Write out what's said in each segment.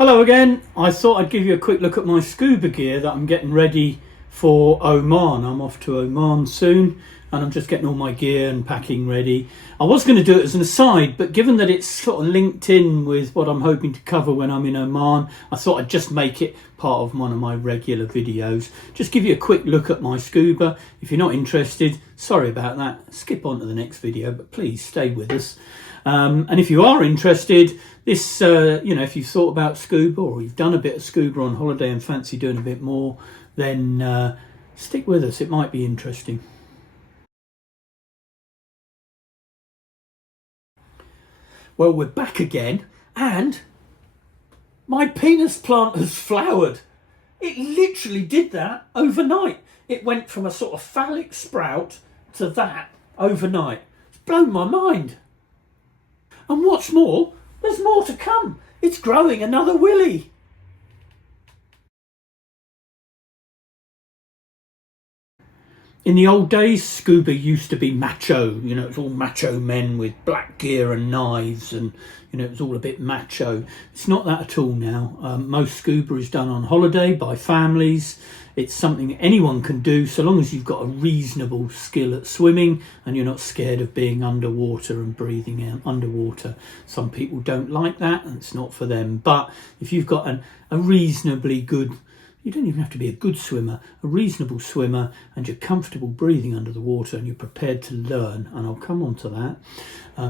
Hello again. I thought I'd give you a quick look at my scuba gear that I'm getting ready for Oman. I'm off to Oman soon and I'm just getting all my gear and packing ready. I was going to do it as an aside, but given that it's sort of linked in with what I'm hoping to cover when I'm in Oman, I thought I'd just make it part of one of my regular videos. Just give you a quick look at my scuba. If you're not interested, sorry about that. Skip on to the next video, but please stay with us. And if you are interested, this, if you've thought about scuba or you've done a bit of scuba on holiday and fancy doing a bit more, then stick with us. It might be interesting. Well, we're back again and my penis plant has flowered. It literally did that overnight. It went from a sort of phallic sprout to that overnight. It's blown my mind. And what's more, there's more to come. It's growing another willy. In the old days, scuba used to be macho. You know, it's all macho men with black gear and knives, and it was all a bit macho. It's not that at all now. Most scuba is done on holiday by families. It's something anyone can do so long as you've got a reasonable skill at swimming and you're not scared of being underwater and breathing out underwater. Some people don't like that and it's not for them. But if you've got a reasonably good, you don't even have to be a good swimmer, a reasonable swimmer, and you're comfortable breathing under the water and you're prepared to learn, and I'll come on to that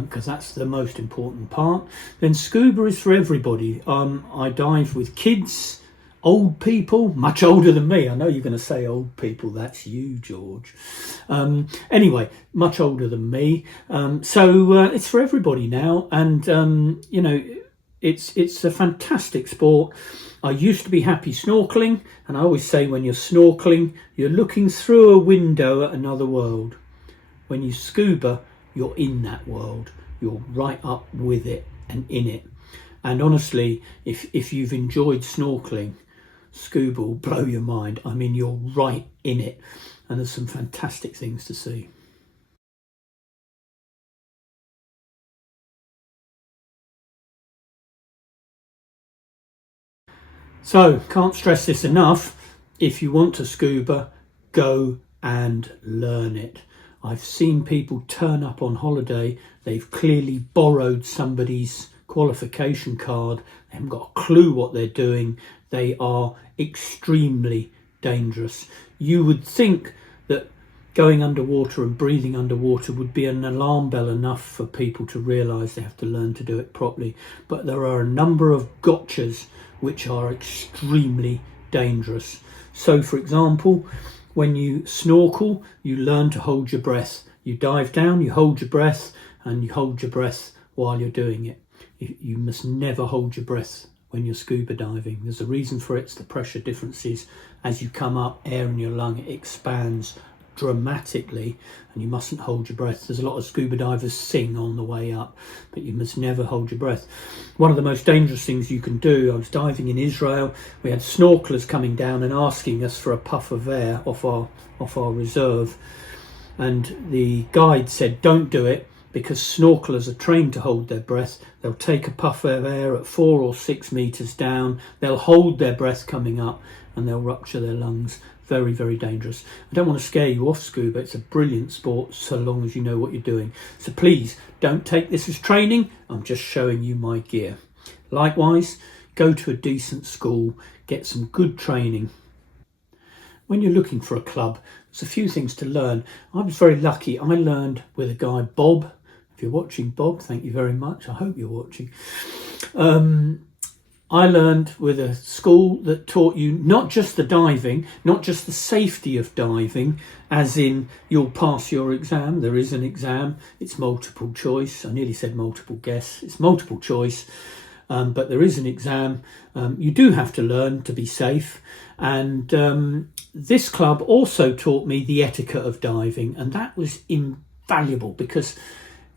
because that's the most important part, then scuba is for everybody. I dive with kids, old people, much older than me. I know you're going to say old people, that's you, George. Anyway, much older than me. So it's for everybody now, and it's a fantastic sport. I used to be happy snorkeling, and I always say when you're snorkeling, you're looking through a window at another world. When you scuba, you're in that world. You're right up with it and in it. And honestly, if you've enjoyed snorkeling, scuba will blow your mind. I mean, you're right in it, and there's some fantastic things to see. So, can't stress this enough. If you want to scuba, go and learn it. I've seen people turn up on holiday. They've clearly borrowed somebody's qualification card. They haven't got a clue what they're doing. They are extremely dangerous. You would think that going underwater and breathing underwater would be an alarm bell enough for people to realise they have to learn to do it properly. But there are a number of gotchas which are extremely dangerous. So, for example, when you snorkel, you learn to hold your breath. You dive down, you hold your breath, and you hold your breath while you're doing it. You must never hold your breath when you're scuba diving. There's a reason for it. It's the pressure differences. As you come up, air in your lung, it expands dramatically, and you mustn't hold your breath. There's a lot of scuba divers sing on the way up, but you must never hold your breath. One of the most dangerous things you can do, I was diving in Israel, we had snorkelers coming down and asking us for a puff of air off our reserve, and the guide said don't do it because snorkelers are trained to hold their breath. They'll take a puff of air at 4 or 6 meters down, they'll hold their breath coming up, and they'll rupture their lungs. Very, very dangerous. I don't want to scare you off scuba. It's a brilliant sport so long as you know what you're doing. So please don't take this as training. I'm just showing you my gear. Likewise, go to a decent school, get some good training. When you're looking for a club, there's a few things to learn. I was very lucky. I learned with a guy, Bob. If you're watching, Bob, thank you very much. I hope you're watching. I learned with a school that taught you not just the diving, not just the safety of diving, as in you'll pass your exam. There is an exam. It's multiple choice. I nearly said multiple guess. It's multiple choice, but there is an exam. You do have to learn to be safe. And this club also taught me the etiquette of diving, and that was invaluable because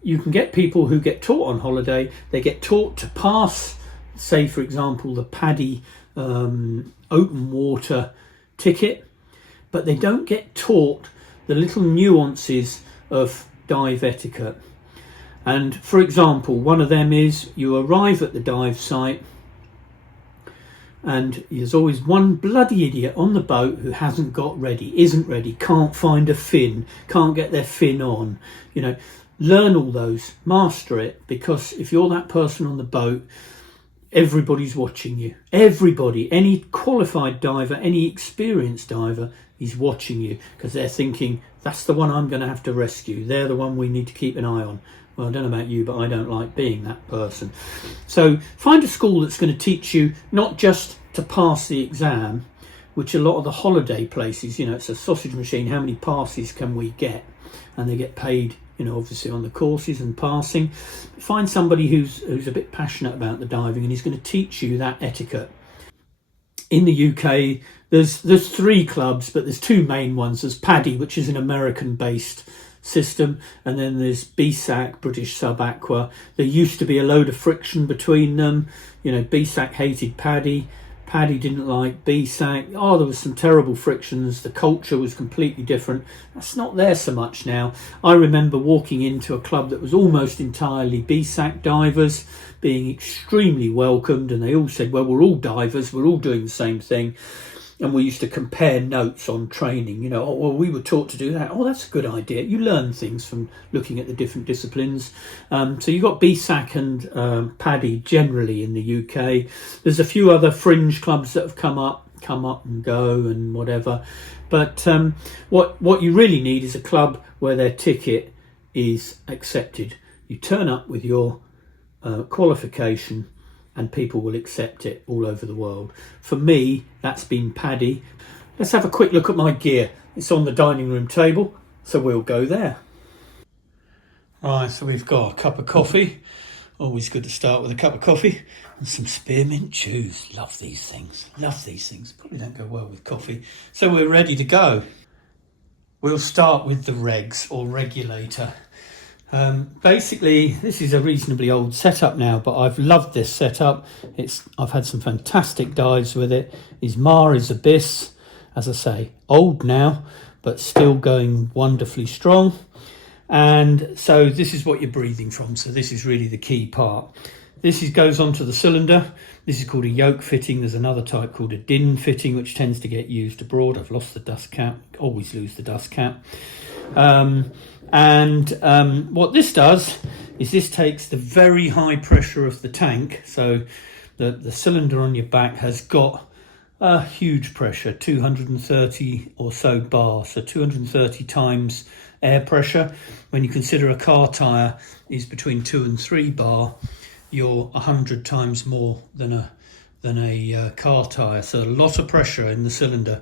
you can get people who get taught on holiday. They get taught to pass, say for example, the PADI open water ticket, but they don't get taught the little nuances of dive etiquette. And for example, one of them is you arrive at the dive site, And there's always one bloody idiot on the boat who hasn't got ready, isn't ready, can't find a fin, can't get their fin on. Learn all those, master it, because if you're that person on the boat, everybody's watching you. Everybody, any qualified diver, any experienced diver is watching you, because they're thinking, that's the one I'm going to have to rescue. They're the one we need to keep an eye on. Well, I don't know about you, but I don't like being that person. So find a school that's going to teach you not just to pass the exam, which a lot of the holiday places, it's a sausage machine. How many passes can we get? And they get paid, obviously on the courses and passing. Find somebody who's a bit passionate about the diving and he's going to teach you that etiquette. In the UK, there's 3 clubs, but there's 2 main ones. There's PADI, which is an American-based system, and then there's BSAC, British Sub-Aqua. There used to be a load of friction between them. BSAC hated PADI. PADI didn't like BSAC. Oh, there was some terrible frictions. The culture was completely different. That's not there so much now. I remember walking into a club that was almost entirely BSAC divers, being extremely welcomed, and they all said, well, we're all divers, we're all doing the same thing. And we used to compare notes on training, oh, well, we were taught to do that. Oh, that's a good idea. You learn things from looking at the different disciplines. So you've got BSAC and PADI generally in the UK. There's a few other fringe clubs that have come up and go and whatever. But what you really need is a club where their ticket is accepted. You turn up with your qualification, and people will accept it all over the world. For me, that's been PADI. Let's have a quick look at my gear. It's on the dining room table, so we'll go there. Right, so we've got a cup of coffee. Always good to start with a cup of coffee. And some spearmint chews. Love these things. Probably don't go well with coffee. So we're ready to go. We'll start with the regs, or regulator. Basically, this is a reasonably old setup now, but I've loved this setup. I've had some fantastic dives with it. Is Mara's Abyss, as I say, old now, but still going wonderfully strong. And so this is what you're breathing from. So this is really the key part. This goes onto the cylinder. This is called a yoke fitting. There's another type called a din fitting, which tends to get used abroad. I've lost the dust cap. Always lose the dust cap. What this does is this takes the very high pressure of the tank. So the cylinder on your back has got a huge pressure, 230 or so bar, so 230 times air pressure. When you consider a car tyre is between 2 and 3 bar, you're 100 times more than a car tyre. So a lot of pressure in the cylinder.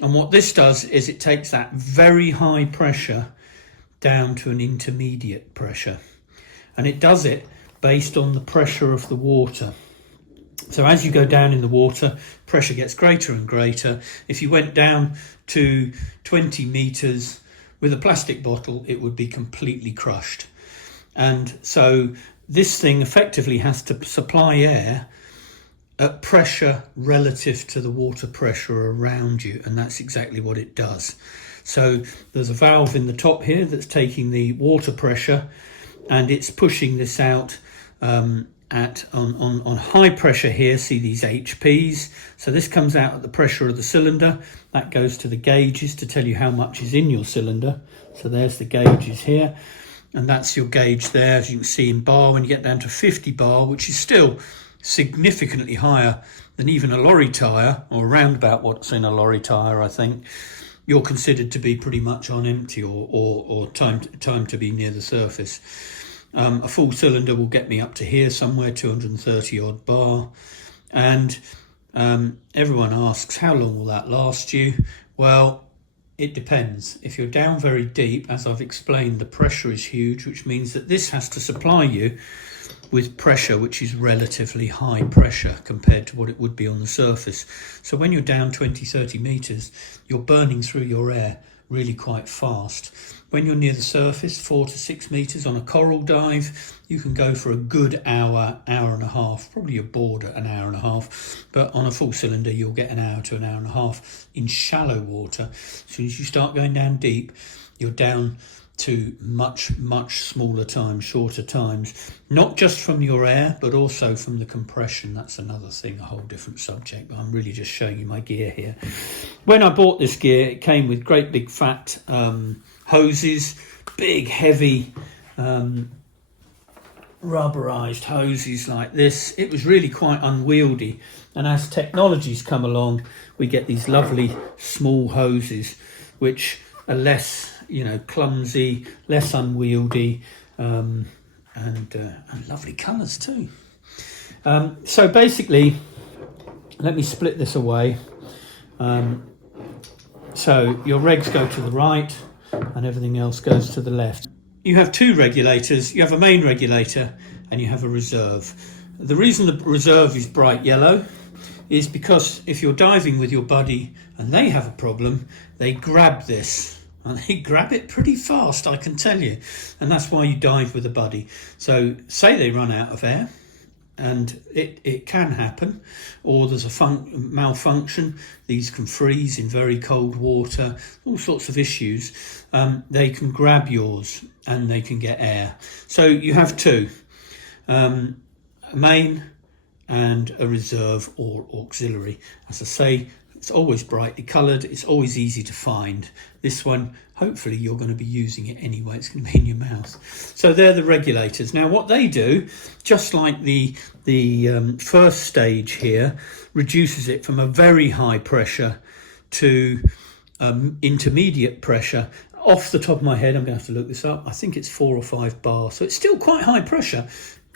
And what this does is it takes that very high pressure down to an intermediate pressure, and it does it based on the pressure of the water. So as you go down in the water, pressure gets greater and greater. If you went down to 20 meters with a plastic bottle, it would be completely crushed. And so this thing effectively has to supply air at pressure relative to the water pressure around you, and that's exactly what it does. So there's a valve in the top here that's taking the water pressure, and it's pushing this out on high pressure here. See these HPs? So this comes out at the pressure of the cylinder. That goes to the gauges to tell you how much is in your cylinder. So there's the gauges here, and that's your gauge there, as you can see in bar. When you get down to 50 bar, which is still significantly higher than even a lorry tyre, or around about what's in a lorry tyre, I think, you're considered to be pretty much on empty or time to be near the surface. A full cylinder will get me up to here somewhere, 230 odd bar. And everyone asks, how long will that last you? Well, it depends. If you're down very deep, as I've explained, the pressure is huge, which means that this has to supply you with pressure which is relatively high pressure compared to what it would be on the surface. So when you're down 20-30 meters, you're burning through your air really quite fast. When you're near the surface, 4 to 6 meters on a coral dive, you can go for a good hour and a half. Probably you're bored at an hour and a half, but on a full cylinder you'll get an hour to an hour and a half in shallow water. As soon as you start going down deep, you're down to much smaller times, shorter times, not just from your air but also from the compression. That's another thing, a whole different subject, but I'm really just showing you my gear here. When I bought this gear, it came with great big fat hoses, big heavy rubberized hoses like this. It was really quite unwieldy, and as technology's come along, we get these lovely small hoses which are less, you know, clumsy, less unwieldy, and lovely colours too. So basically, let me split this away. So your regs go to the right and everything else goes to the left. You have two regulators. You have a main regulator and you have a reserve. The reason the reserve is bright yellow is because if you're diving with your buddy and they have a problem, they grab this. And they grab it pretty fast, I can tell you. And that's why you dive with a buddy. So say they run out of air, and it can happen, or there's a malfunction. These can freeze in very cold water, all sorts of issues. They can grab yours and they can get air. So you have two, a main and a reserve or auxiliary. As I say, it's always brightly coloured, it's always easy to find. This one, hopefully you're going to be using it anyway, it's going to be in your mouth. So they're the regulators. Now what they do, just like the first stage here, reduces it from a very high pressure to intermediate pressure. Off the top of my head, I'm going to have to look this up, I think it's 4 or 5 bar, so it's still quite high pressure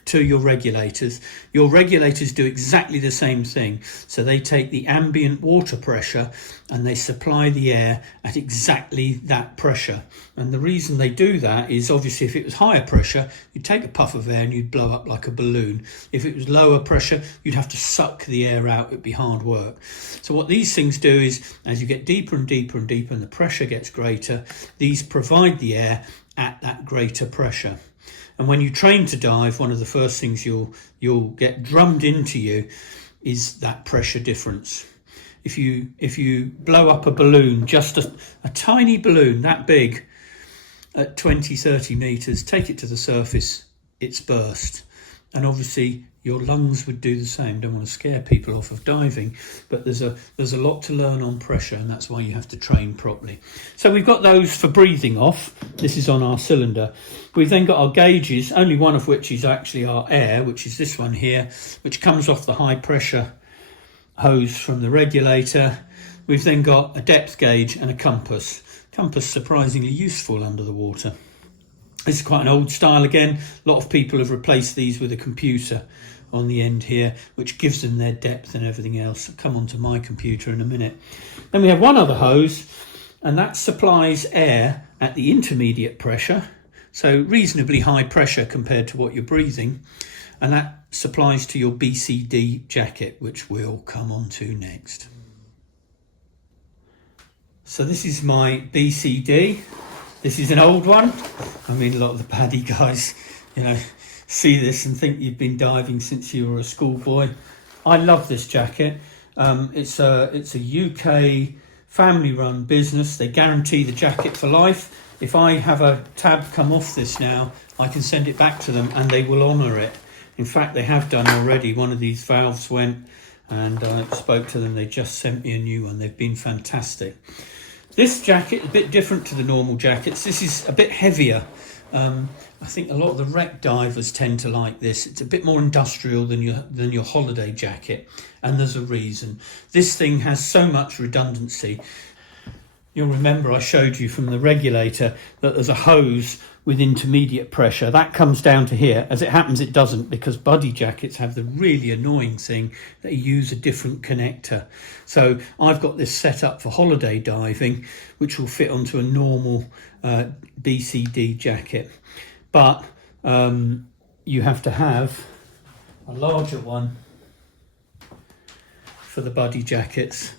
to your regulators. Your regulators do exactly the same thing. So they take the ambient water pressure and they supply the air at exactly that pressure. And the reason they do that is obviously if it was higher pressure, you'd take a puff of air and you'd blow up like a balloon. If it was lower pressure, you'd have to suck the air out. It'd be hard work. So what these things do is, as you get deeper and deeper and deeper and the pressure gets greater, these provide the air at that greater pressure. And when you train to dive, one of the first things you'll get drummed into you is that pressure difference. If you blow up a balloon, just a tiny balloon that big, at 20-30 meters, take it to the surface, it's burst. And obviously your lungs would do the same. Don't want to scare people off of diving, but there's a lot to learn on pressure, and that's why you have to train properly. So we've got those for breathing off. This is on our cylinder. We've then got our gauges, only one of which is actually our air, which is this one here, which comes off the high pressure hose from the regulator. We've then got a depth gauge and a compass. Compass surprisingly useful under the water. This is quite an old style again. A lot of people have replaced these with a computer on the end here, which gives them their depth and everything else. I'll come onto my computer in a minute. Then we have one other hose, and that supplies air at the intermediate pressure, so reasonably high pressure compared to what you're breathing, and that supplies to your BCD jacket, which we'll come on to next. So this is my BCD. This is an old one. I mean, a lot of the paddy guys, you know, see this and think you've been diving since you were a schoolboy. I love this jacket. It's a UK family-run business. They guarantee the jacket for life. If I have a tab come off this now, I can send it back to them and they will honour it. In fact, they have done already. One of these valves went and I spoke to them. They just sent me a new one. They've been fantastic. This jacket is a bit different to the normal jackets. This is a bit heavier. I think a lot of the wreck divers tend to like this. It's a bit more industrial than your holiday jacket, and there's a reason. This thing has so much redundancy. You'll remember I showed you from the regulator that there's a hose with intermediate pressure. That comes down to here. As it happens, it doesn't, because buddy jackets have the really annoying thing that you use a different connector. So I've got this set up for holiday diving, which will fit onto a normal BCD jacket. But you have to have a larger one for the buddy jackets.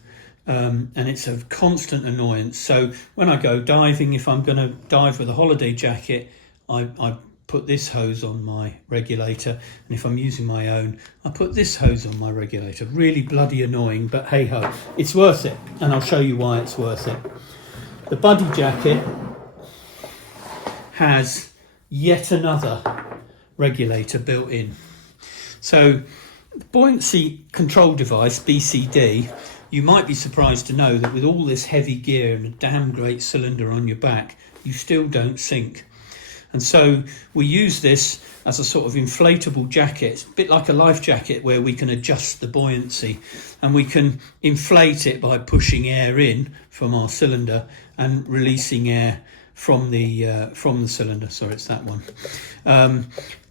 And it's a constant annoyance. So when I go diving, if I'm going to dive with a holiday jacket, I put this hose on my regulator, and if I'm using my own, I put this hose on my regulator. Really bloody annoying, but hey ho, it's worth it, and I'll show you why it's worth it. The buddy jacket has yet another regulator built in. So the buoyancy control device, BCD, you might be surprised to know that with all this heavy gear and a damn great cylinder on your back, you still don't sink. And so we use this as a sort of inflatable jacket. It's a bit like a life jacket where we can adjust the buoyancy, and we can inflate it by pushing air in from our cylinder and releasing air from the cylinder. Sorry, it's that one.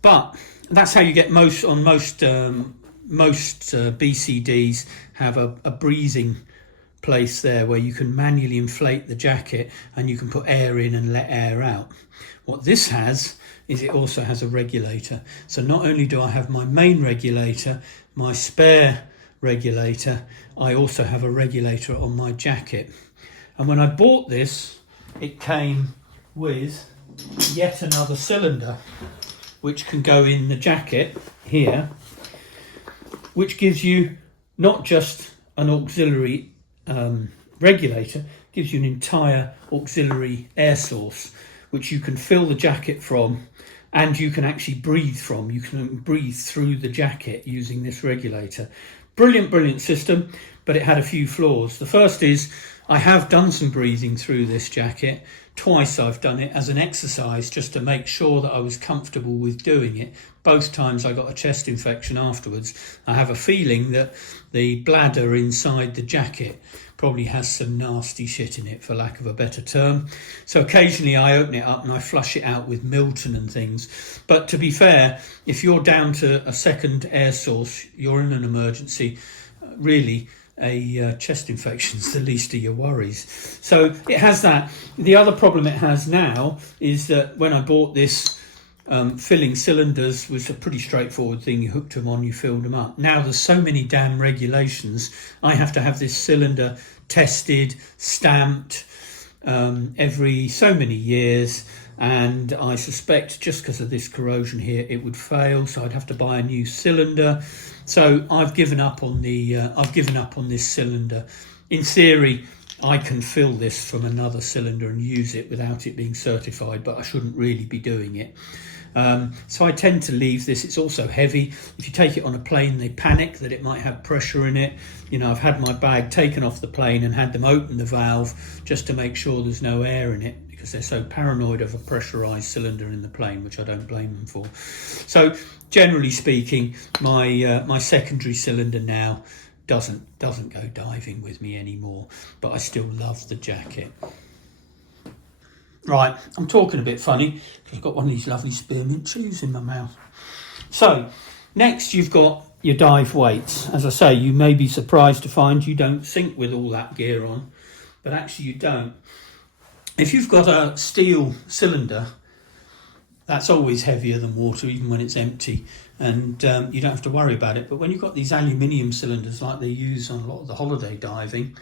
But that's how you get most BCDs have a breathing place there where you can manually inflate the jacket and you can put air in and let air out. What this has is it also has a regulator. So not only do I have my main regulator, my spare regulator, I also have a regulator on my jacket. And when I bought this, it came with yet another cylinder which can go in the jacket here, which gives you not just an auxiliary regulator, gives you an entire auxiliary air source which you can fill the jacket from, and you can actually breathe from. You can breathe through the jacket using this regulator. Brilliant system, but it had a few flaws. The first is I have done some breathing through this jacket. Twice I've done it as an exercise just to make sure that I was comfortable with doing it. Both times I got a chest infection afterwards. I have a feeling that the bladder inside the jacket probably has some nasty shit in it, for lack of a better term. So occasionally I open it up and I flush it out with Milton and things. But to be fair, if you're down to a second air source, you're in an emergency, really a chest infection is the least of your worries. So it has that. The other problem it has now is that when I bought this, filling cylinders was a pretty straightforward thing. You hooked them on, you filled them up. Now there's so many damn regulations. I have to have this cylinder tested, stamped every so many years, and I suspect just because of this corrosion here it would fail, so I'd have to buy a new cylinder. So I've given up on this cylinder. In theory, I can fill this from another cylinder and use it without it being certified, but I shouldn't really be doing it. So I tend to leave this. It's also heavy. If you take it on a plane, they panic that it might have pressure in it. You know, I've had my bag taken off the plane and had them open the valve just to make sure there's no air in it, because they're so paranoid of a pressurised cylinder in the plane, which I don't blame them for. So generally speaking, my secondary cylinder now doesn't go diving with me anymore, but I still love the jacket. Right, I'm talking a bit funny because I've got one of these lovely spearmint chews in my mouth. So next you've got your dive weights. As I say, you may be surprised to find you don't sink with all that gear on, but actually you don't. If you've got a steel cylinder, that's always heavier than water, even when it's empty, and you don't have to worry about it. But when you've got these aluminium cylinders like they use on a lot of the holiday diving,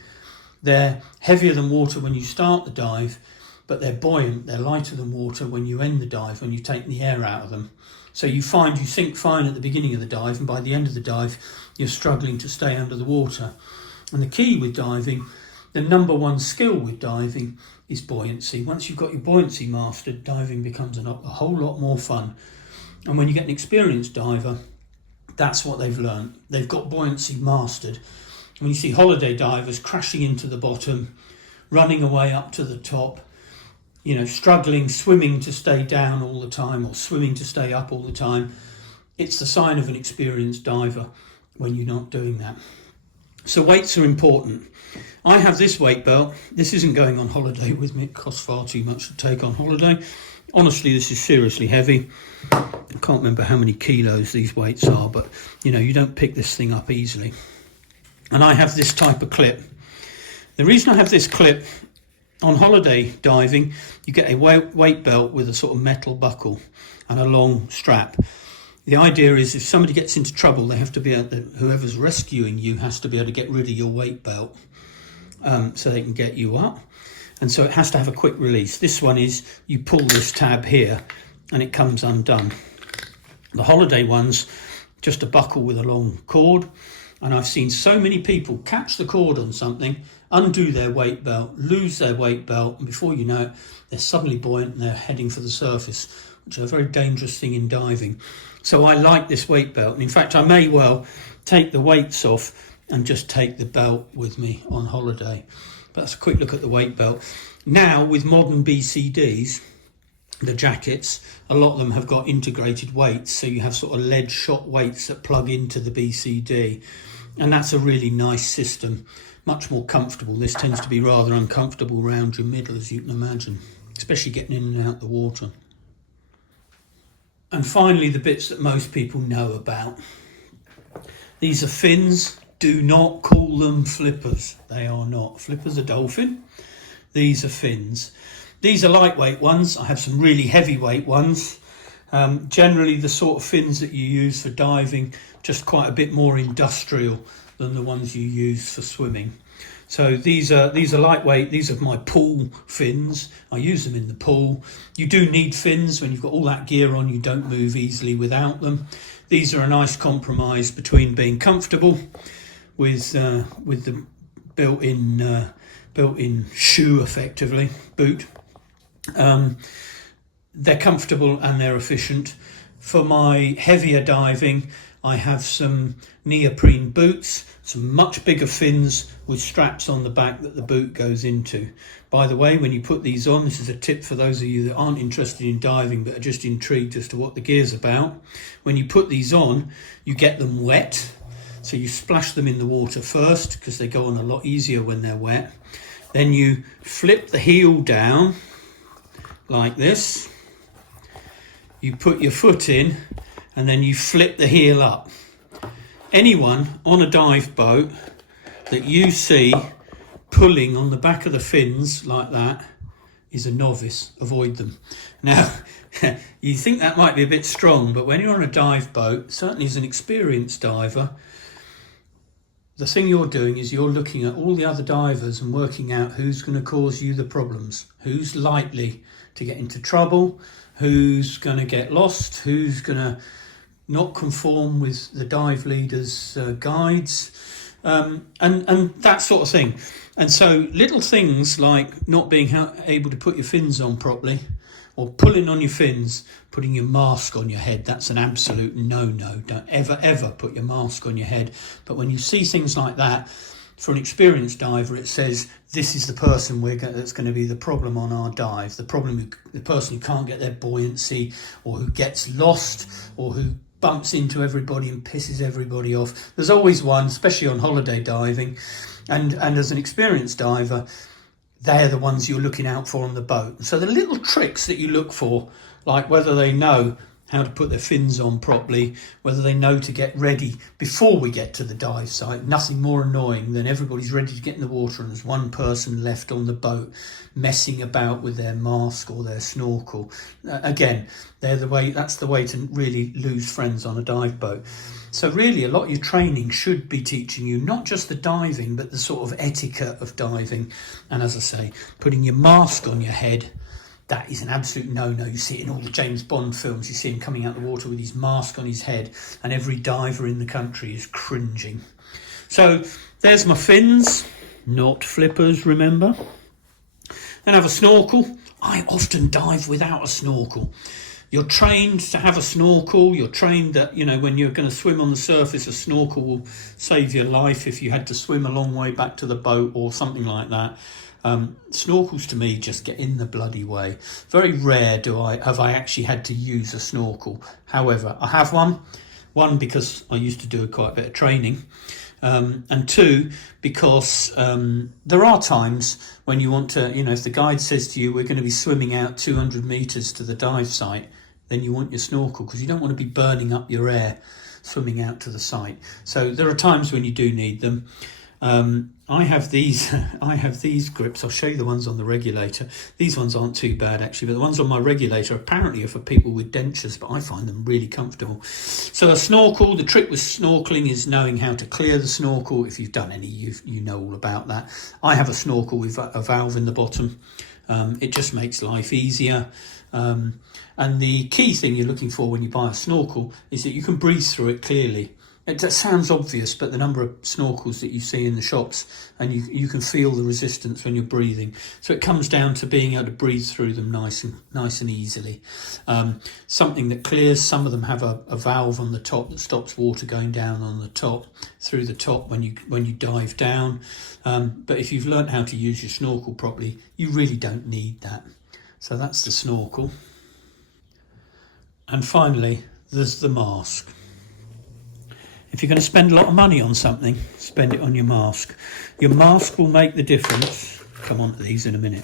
they're heavier than water when you start the dive, but they're buoyant, they're lighter than water when you end the dive, when you take the air out of them. So you find you sink fine at the beginning of the dive, and by the end of the dive, you're struggling to stay under the water. And the key with diving, the number one skill with diving, is buoyancy. Once you've got your buoyancy mastered, diving becomes a whole lot more fun. And when you get an experienced diver, that's what they've learned. They've got buoyancy mastered. When you see holiday divers crashing into the bottom, running away up to the top, you know, struggling, swimming to stay down all the time or swimming to stay up all the time, it's the sign of an experienced diver when you're not doing that. So weights are important. I have this weight belt. This isn't going on holiday with me. It costs far too much to take on holiday. Honestly, this is seriously heavy. I can't remember how many kilos these weights are, but you know, you don't pick this thing up easily. And I have this type of clip. The reason I have this clip, on holiday diving, you get a weight belt with a sort of metal buckle and a long strap. The idea is if somebody gets into trouble, they have to be able to, whoever's rescuing you has to be able to get rid of your weight belt so they can get you up. And so it has to have a quick release. This one is you pull this tab here and it comes undone. The holiday one's just a buckle with a long cord, And I've seen so many people catch the cord on something, undo their weight belt, lose their weight belt, and before you know it, they're suddenly buoyant and they're heading for the surface, which is a very dangerous thing in diving. So I like this weight belt. And in fact, I may well take the weights off and just take the belt with me on holiday. But that's a quick look at the weight belt. Now, with modern BCDs, the jackets, a lot of them have got integrated weights, so you have sort of lead shot weights that plug into the BCD, and that's a really nice system, much more comfortable. This tends to be rather uncomfortable around your middle, as you can imagine, especially getting in and out the water. And finally, the bits that most people know about. These are fins. Do not call them flippers. They are not. Flippers are dolphin. These are fins. These are lightweight ones. I have some really heavyweight ones. Generally the sort of fins that you use for diving, just quite a bit more industrial than the ones you use for swimming. So these are lightweight. These are my pool fins. I use them in the pool. You do need fins when you've got all that gear on. You don't move easily without them. These are a nice compromise between being comfortable with the built-in shoe, effectively boot. They're comfortable and they're efficient. For my heavier diving, I have some neoprene boots, some much bigger fins with straps on the back that the boot goes into. By the way, when you put these on, this is a tip for those of you that aren't interested in diving but are just intrigued as to what the gear's about. When you put these on, you get them wet. So you splash them in the water first because they go on a lot easier when they're wet. Then you flip the heel down like this. You put your foot in and then you flip the heel up. Anyone on a dive boat that you see pulling on the back of the fins like that is a novice. Avoid them. Now, you think that might be a bit strong, but when you're on a dive boat, certainly as an experienced diver, the thing you're doing is you're looking at all the other divers and working out who's going to cause you the problems, who's likely to get into trouble, who's going to get lost, who's going to not conform with the dive leader's guides, and that sort of thing. And so little things like not being able to put your fins on properly, or pulling on your fins, putting your mask on your head, that's an absolute no-no. Don't ever put your mask on your head. But when you see things like that, for an experienced diver, it says this is the person that's going to be the problem on our dive. The person who can't get their buoyancy, or who gets lost, or who bumps into everybody and pisses everybody off. There's always one, especially on holiday diving. And as an experienced diver, they're the ones you're looking out for on the boat. So the little tricks that you look for, like whether they know how to put their fins on properly, whether they know to get ready before we get to the dive site. Nothing more annoying than everybody's ready to get in the water and there's one person left on the boat messing about with their mask or their snorkel. Again, that's the way to really lose friends on a dive boat. So really a lot of your training should be teaching you not just the diving, but the sort of etiquette of diving. And as I say, putting your mask on your head, that is an absolute no-no. You see it in all the James Bond films. You see him coming out of the water with his mask on his head, and every diver in the country is cringing. So there's my fins, not flippers, remember. Then I have a snorkel. I often dive without a snorkel. You're trained to have a snorkel. You're trained that, when you're going to swim on the surface, a snorkel will save your life if you had to swim a long way back to the boat or something like that. Snorkels to me just get in the bloody way. Very rare have I actually had to use a snorkel. However, I have one because I used to do quite a bit of training, and two because there are times when you want to, if the guide says to you we're going to be swimming out 200 meters to the dive site, then you want your snorkel because you don't want to be burning up your air swimming out to the site. So there are times when you do need them. I have these grips. I'll show you the ones on the regulator. These ones aren't too bad actually, but the ones on my regulator apparently are for people with dentures, but I find them really comfortable. So a snorkel, the trick with snorkeling is knowing how to clear the snorkel. If you've done any, you know all about that. I have a snorkel with a valve in the bottom. It just makes life easier. And the key thing you're looking for when you buy a snorkel is that you can breathe through it clearly. It just sounds obvious, but the number of snorkels that you see in the shops, and you can feel the resistance when you're breathing. So it comes down to being able to breathe through them nice and easily. Something that clears. Some of them have a valve on the top that stops water going down on the top, through the top when you dive down. But if you've learnt how to use your snorkel properly, you really don't need that. So that's the snorkel. And finally, there's the mask. If you're going to spend a lot of money on something, spend it on your mask. Your mask will make the difference. Come on to these in a minute.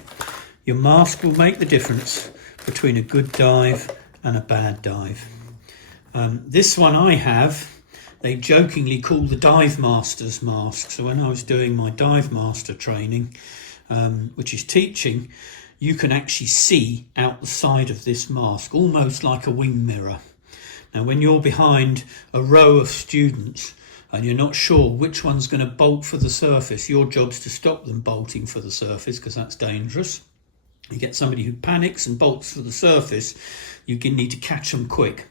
Your mask will make the difference between a good dive and a bad dive. This one I have, they jokingly call the Dive Master's mask. So when I was doing my Dive Master training, which is teaching, you can actually see out the side of this mask, almost like a wing mirror. Now, when you're behind a row of students and you're not sure which one's going to bolt for the surface, your job's to stop them bolting for the surface, because that's dangerous. You get somebody who panics and bolts for the surface, you need to catch them quick.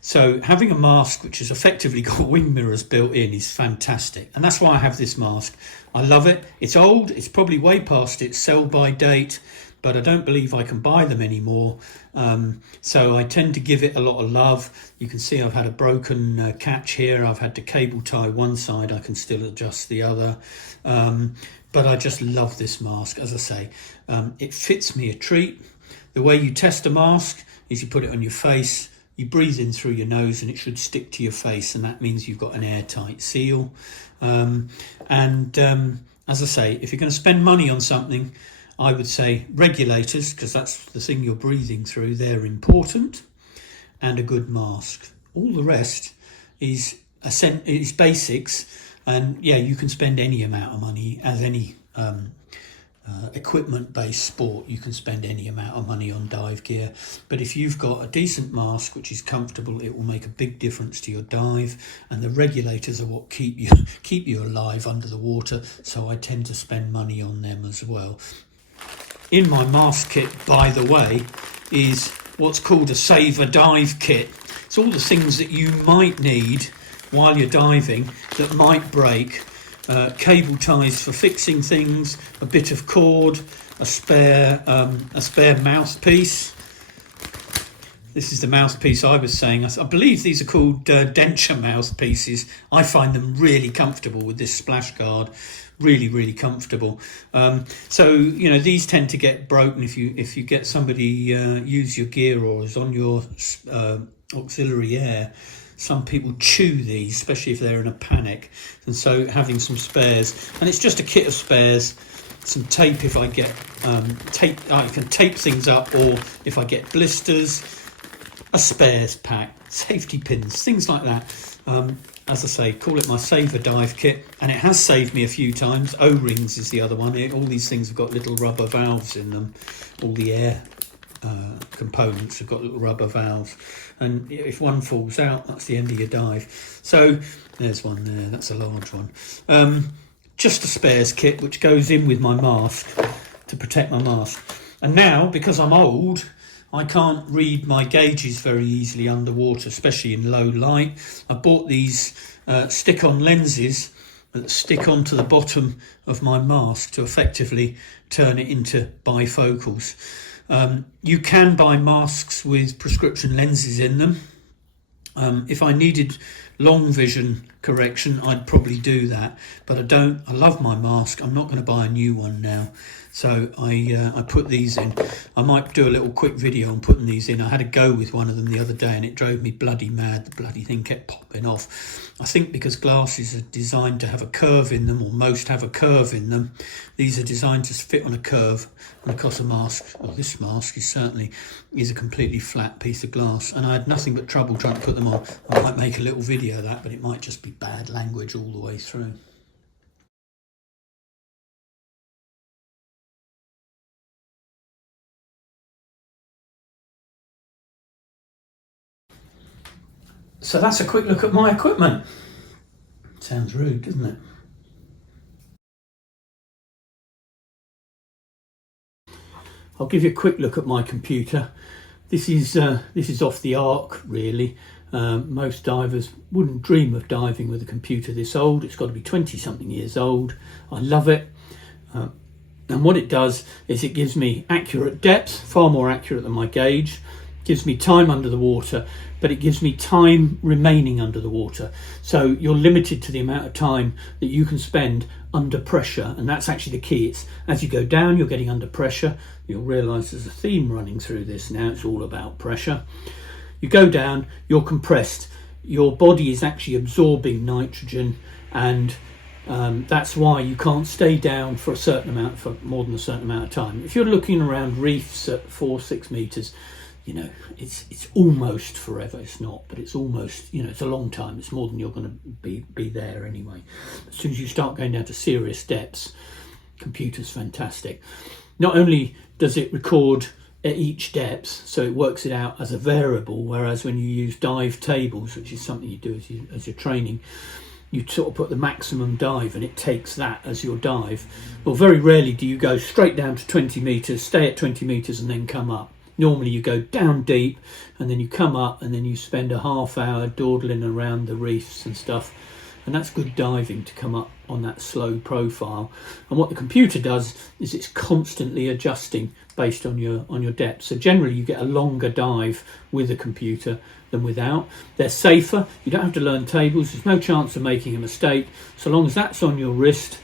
So having a mask which has effectively got wing mirrors built in is fantastic, and that's why I have this mask. I love it. It's old, it's probably way past its sell-by date, but I don't believe I can buy them anymore. So I tend to give it a lot of love. You can see I've had a broken catch here. I've had to cable tie one side. I can still adjust the other. But I just love this mask. As I say, it fits me a treat. The way you test a mask is you put it on your face, you breathe in through your nose, and it should stick to your face, and that means you've got an airtight seal. As I say, if you're going to spend money on something, I would say regulators, because that's the thing you're breathing through, they're important, and a good mask. All the rest is basics, and yeah, you can spend any amount of money, as any equipment-based sport, you can spend any amount of money on dive gear. But if you've got a decent mask which is comfortable, it will make a big difference to your dive, and the regulators are what keep you alive under the water, so I tend to spend money on them as well. In my mask kit, by the way, is what's called a saver dive kit. It's all the things that you might need while you're diving that might break. Cable ties for fixing things, a bit of cord, a spare mouthpiece. This is the mouthpiece I was saying. I believe these are called denture mouthpieces. I find them really comfortable with this splash guard. Really comfortable. So these tend to get broken if you get somebody use your gear or is on your auxiliary air. Some people chew these, especially if they're in a panic, and so having some spares, and it's just a kit of spares, some tape if I get tape, I can tape things up, or if I get blisters, a spares pack, safety pins, things like that. As I say, call it my saver dive kit, and it has saved me a few times. O-rings is the other one. All these things have got little rubber valves in them. All the air components have got little rubber valves, and if one falls out, that's the end of your dive. So there's one there, that's a large one. Just a spares kit which goes in with my mask to protect my mask. And now, because I'm old, I can't read my gauges very easily underwater, especially in low light. I bought these stick-on lenses that stick onto the bottom of my mask to effectively turn it into bifocals. You can buy masks with prescription lenses in them. If I needed long vision correction, I'd probably do that, but I don't. I love my mask. I'm not going to buy a new one now, so I put these in. I might do a little quick video on putting these in. I had a go with one of them the other day and it drove me bloody mad. The bloody thing kept popping off. I think because glasses are designed to have a curve in them, or most have a curve in them, these are designed to fit on a curve. And of course a mask, or this mask is a completely flat piece of glass, and I had nothing but trouble trying to put them on. I might make a little video of that, but it might just be bad language all the way through. So that's a quick look at my equipment. Sounds rude, doesn't it? I'll give you a quick look at my computer. This is off the arc, really. Most divers wouldn't dream of diving with a computer this old. It's got to be 20 something years old. I love it. And what it does is it gives me accurate depth, far more accurate than my gauge. Gives me time under the water, but it gives me time remaining under the water. So you're limited to the amount of time that you can spend under pressure, and that's actually the key. It's as you go down, you're getting under pressure. You'll realise there's a theme running through this now. It's all about pressure. You go down, you're compressed. Your body is actually absorbing nitrogen, and that's why you can't stay down for more than a certain amount of time. If you're looking around reefs at 4-6 meters, it's almost forever. It's not, but it's almost, it's a long time. It's more than you're going to be there anyway. As soon as you start going down to serious depths, computer's fantastic. Not only does it record at each depth, so it works it out as a variable, whereas when you use dive tables, which is something you do as you're training, you sort of put the maximum dive and it takes that as your dive. Well, very rarely do you go straight down to 20 meters, stay at 20 meters and then come up. Normally you go down deep and then you come up and then you spend a half hour dawdling around the reefs and stuff, and that's good diving, to come up on that slow profile. And what the computer does is it's constantly adjusting based on your depth. So generally you get a longer dive with a computer than without. They're safer, you don't have to learn tables, there's no chance of making a mistake. So long as that's on your wrist,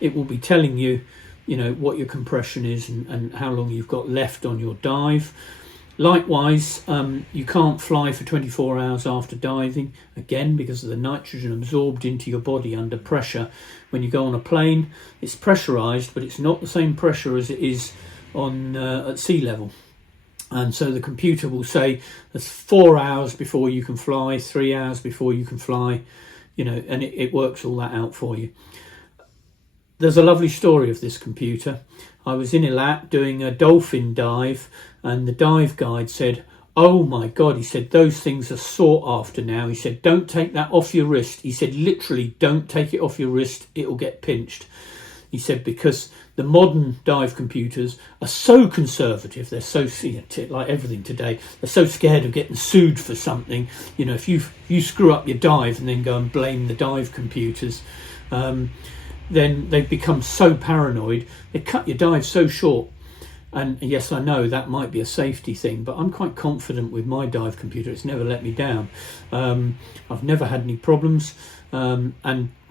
it will be telling you what your compression is and how long you've got left on your dive. Likewise, you can't fly for 24 hours after diving, again because of the nitrogen absorbed into your body under pressure. When you go on a plane, it's pressurized, but it's not the same pressure as it is on at sea level. And so the computer will say there's 4 hours before you can fly, 3 hours before you can fly, and it works all that out for you. There's a lovely story of this computer. I was in Eilat doing a dolphin dive, and the dive guide said, "Oh my God," he said, "those things are sought after now." He said, "Don't take that off your wrist." He said, "Literally, don't take it off your wrist. It'll get pinched." He said, because the modern dive computers are so conservative, they're so, like everything today, they're so scared of getting sued for something. If you screw up your dive and then go and blame the dive computers, then they've become so paranoid, they cut your dive so short. And yes, I know that might be a safety thing, but I'm quite confident with my dive computer. It's never let me down. I've never had any problems, and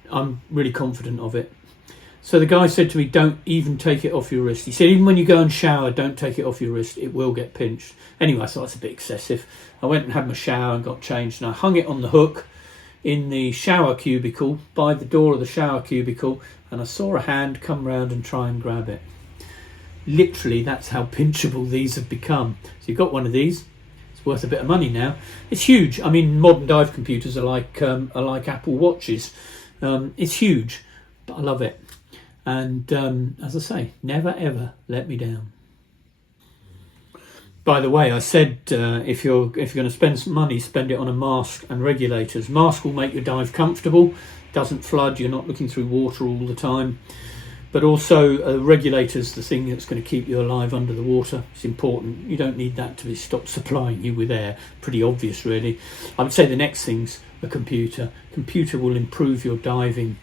I'm really confident of it. So the guy said to me, "Don't even take it off your wrist." He said, "Even when you go and shower, don't take it off your wrist. It will get pinched." Anyway, I thought that's a bit excessive. I went and had my shower and got changed, and I hung it on the hook in the shower cubicle, by the door of the shower cubicle, and I saw a hand come round and try and grab it. Literally, that's how pinchable these have become. So you've got one of these, it's worth a bit of money now. It's huge. I mean, modern dive computers are like Apple Watches. It's huge, but I love it. And as I say, never ever let me down. By the way, I said if you're going to spend some money, spend it on a mask and regulators. Mask will make your dive comfortable, doesn't flood, you're not looking through water all the time. But also regulators, the thing that's going to keep you alive under the water. It's important. You don't need that to stop supplying you with air. Pretty obvious, really. I would say the next thing's a computer. Computer will improve your diving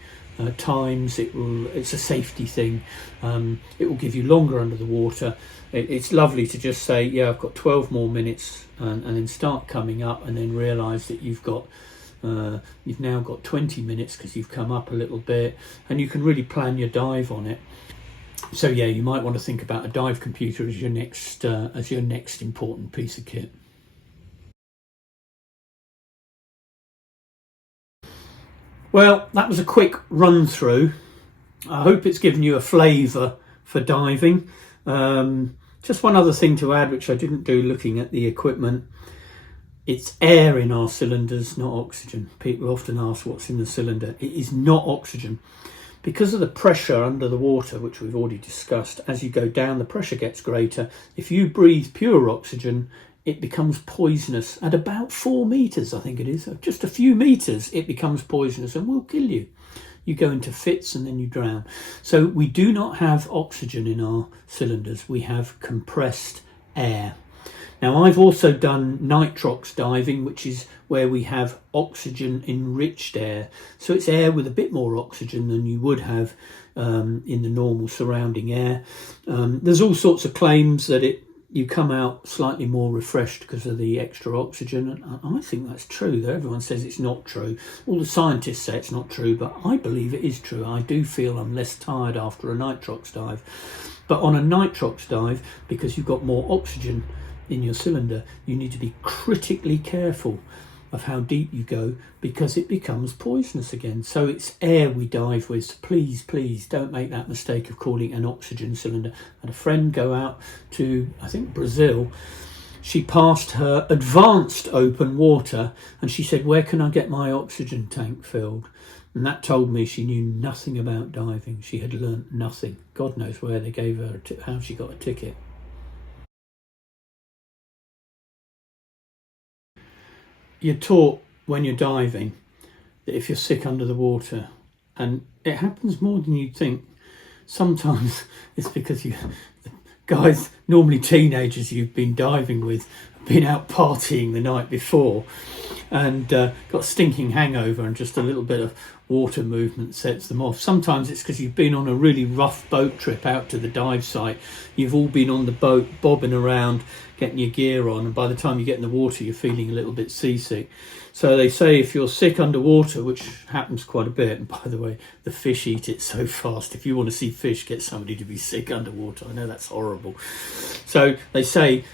times. It's a safety thing. It will give you longer under the water. It's lovely to just say, yeah, I've got 12 more minutes, and then start coming up, and then realise that you've now got 20 minutes because you've come up a little bit, and you can really plan your dive on it. So yeah, you might want to think about a dive computer as your next important piece of kit. Well, that was a quick run through. I hope it's given you a flavour for diving. Just one other thing to add, which I didn't do looking at the equipment. It's air in our cylinders, not oxygen. People often ask what's in the cylinder. It is not oxygen. Because of the pressure under the water, which we've already discussed, as you go down, the pressure gets greater. If you breathe pure oxygen, it becomes poisonous at about 4 meters, I think it is. Just a few meters, it becomes poisonous and will kill you. You go into fits and then you drown. So we do not have oxygen in our cylinders. We have compressed air. Now, I've also done nitrox diving, which is where we have oxygen enriched air. So it's air with a bit more oxygen than you would have in the normal surrounding air. There's all sorts of claims that you come out slightly more refreshed because of the extra oxygen. And I think that's true, though everyone says it's not true. All the scientists say it's not true, but I believe it is true. I do feel I'm less tired after a nitrox dive. But on a nitrox dive, because you've got more oxygen in your cylinder, you need to be critically careful of how deep you go, because it becomes poisonous again. So it's air we dive with. So please don't make that mistake of calling it an oxygen cylinder. I had a friend go out to, I think, Brazil. She passed her advanced open water and she said, "Where can I get my oxygen tank filled?" And that told me she knew nothing about diving. She had learnt nothing. God knows where they gave her how she got a ticket. You're taught when you're diving that if you're sick under the water, and it happens more than you'd think, sometimes it's because the guys, normally teenagers you've been diving with, have been out partying the night before and got a stinking hangover, and just a little bit of water movement sets them off. Sometimes it's because you've been on a really rough boat trip out to the dive site. You've all been on the boat bobbing around getting your gear on, and by the time you get in the water you're feeling a little bit seasick. So they say if you're sick underwater, which happens quite a bit, and by the way, the fish eat it so fast. If you want to see fish get somebody to be sick underwater, I know that's horrible. So they say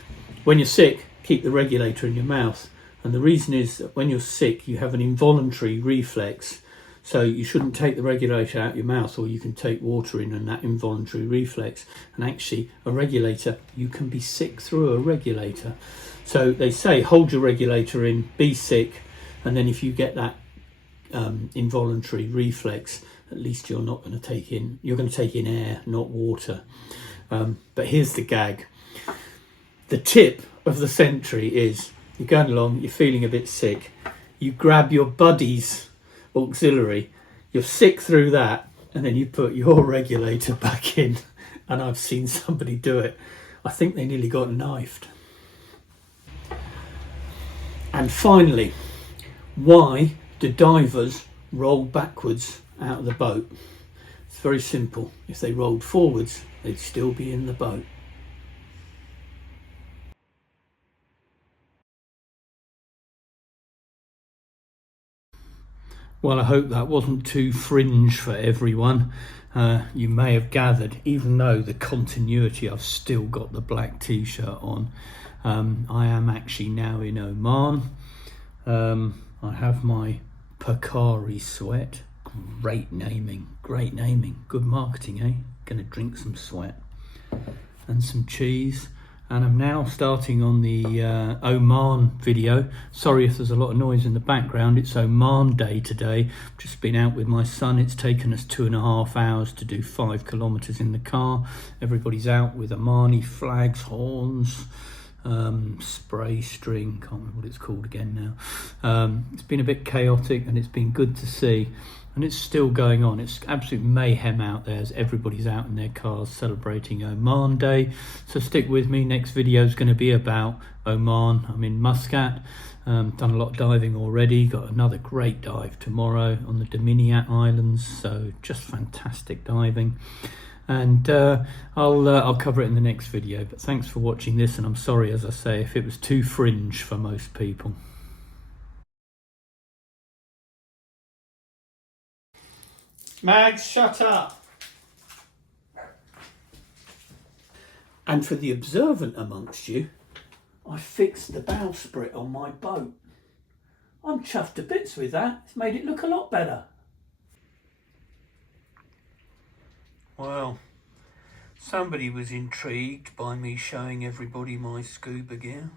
when you're sick, keep the regulator in your mouth. And the reason is that when you're sick, you have an involuntary reflex. So you shouldn't take the regulator out your mouth, or you can take water in and that involuntary reflex. And actually, a regulator, you can be sick through a regulator. So they say hold your regulator in, be sick, and then if you get that involuntary reflex, at least you're not going to take in, you're going to take in air, not water. But here's the gag. The tip of the century is, you're going along, you're feeling a bit sick, you grab your buddy's auxiliary, you're sick through that, and then you put your regulator back in. And I've seen somebody do it. I think they nearly got knifed. And finally, why do divers roll backwards out of the boat? It's very simple. If they rolled forwards, they'd still be in the boat. Well, I hope that wasn't too fringe for everyone. You may have gathered, even though the continuity, I've still got the black t-shirt on. I am actually now in Oman. I have my Pakari sweat. Great naming, good marketing, eh? Gonna drink some sweat and some cheese. And I'm now starting on the Oman video. Sorry if there's a lot of noise in the background. It's Oman day today. I've just been out with my son. It's taken us 2.5 hours to do 5 kilometers in the car. Everybody's out with Omani flags, horns, spray string, can't remember what it's called again now. It's been a bit chaotic and it's been good to see. And it's still going on. It's absolute mayhem out there as everybody's out in their cars celebrating Oman Day. So stick with me. Next video is going to be about Oman. I'm in Muscat. Done a lot of diving already. Got another great dive tomorrow on the Dominiat Islands. So just fantastic diving. And I'll cover it in the next video. But thanks for watching this. And I'm sorry, as I say, if it was too fringe for most people. Mags, shut up! And for the observant amongst you, I fixed the bowsprit on my boat. I'm chuffed to bits with that. It's made it look a lot better. Well, somebody was intrigued by me showing everybody my scuba gear.